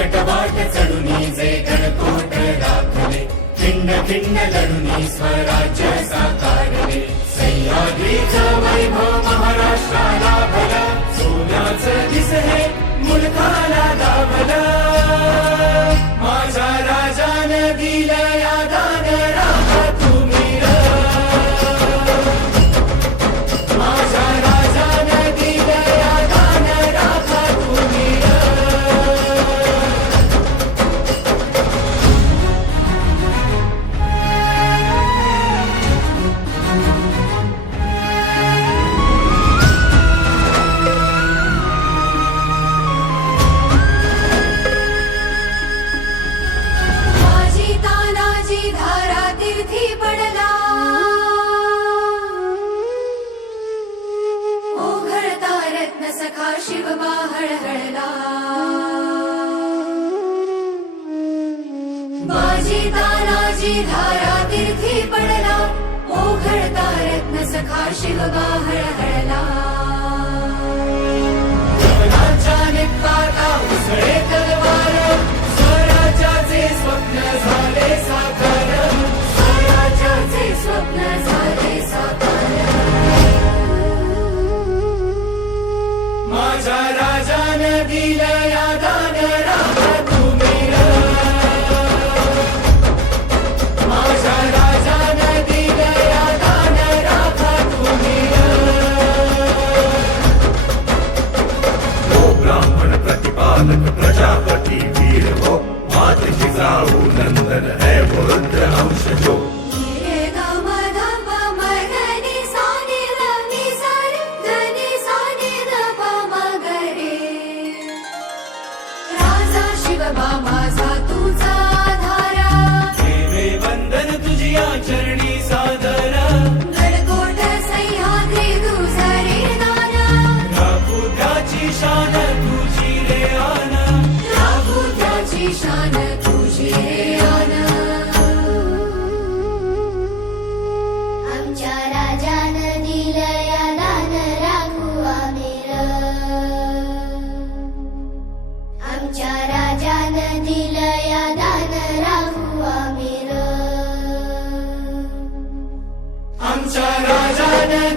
बिकट वाट चढुनी जे गणकोट राखले, खिंड खिंड लढुनी स्वराज्य साकारले. सह्याद्रीचं वैभव महाराष्ट्राला भलं, सोन्याचं दिस हे मुलखाला दाभलं. माझ्या राजानं दिलं या दान राखा तुम्ही र. माझ्या राजानं दिलं या दान राखा तुम्ही र. माझी तानाजी धारा तीर्थी पडला, ओघळता रत्न सखा शिवबा हळहळला. माझी तानाजी धारा तीर्थी पडला, ओघळता रत्न सखा शिवबा हळहळला. जगनाच्या निपाता उसळे तलवार, स्वराज्याचे स्वप्न झाले साकार. स्वराज्याचे स्वप्न झाले साकार. माझ्या राजानं दिलं या दान राखा तुम्ही र. माझ्या राजानं दिलं या दान राखा तुम्ही र. हो ब्राह्मण प्रतिपालक प्रजापति वीर हो, मात जिजाऊ नंदन है वो रुद्र अंश जो. रे ग म ध प म ध नि सा नि ध नि सा रे ध नि सा नि ध प म ग रे. राजा शिवबा माझा तुझा आधारा, देवे वंदन तुझिया चरणी सादर. गडकोट सह्याद्री तुझा रे दाना, राखू त्याची शान तुझी रे आन. राखू त्याची शान तुझी रे आन. आमच्या राजानं दिलं या दान राखू आम्ही र. आमच्या राजानं दिलं या दान राखू आम्ही र. आमच्या राजानं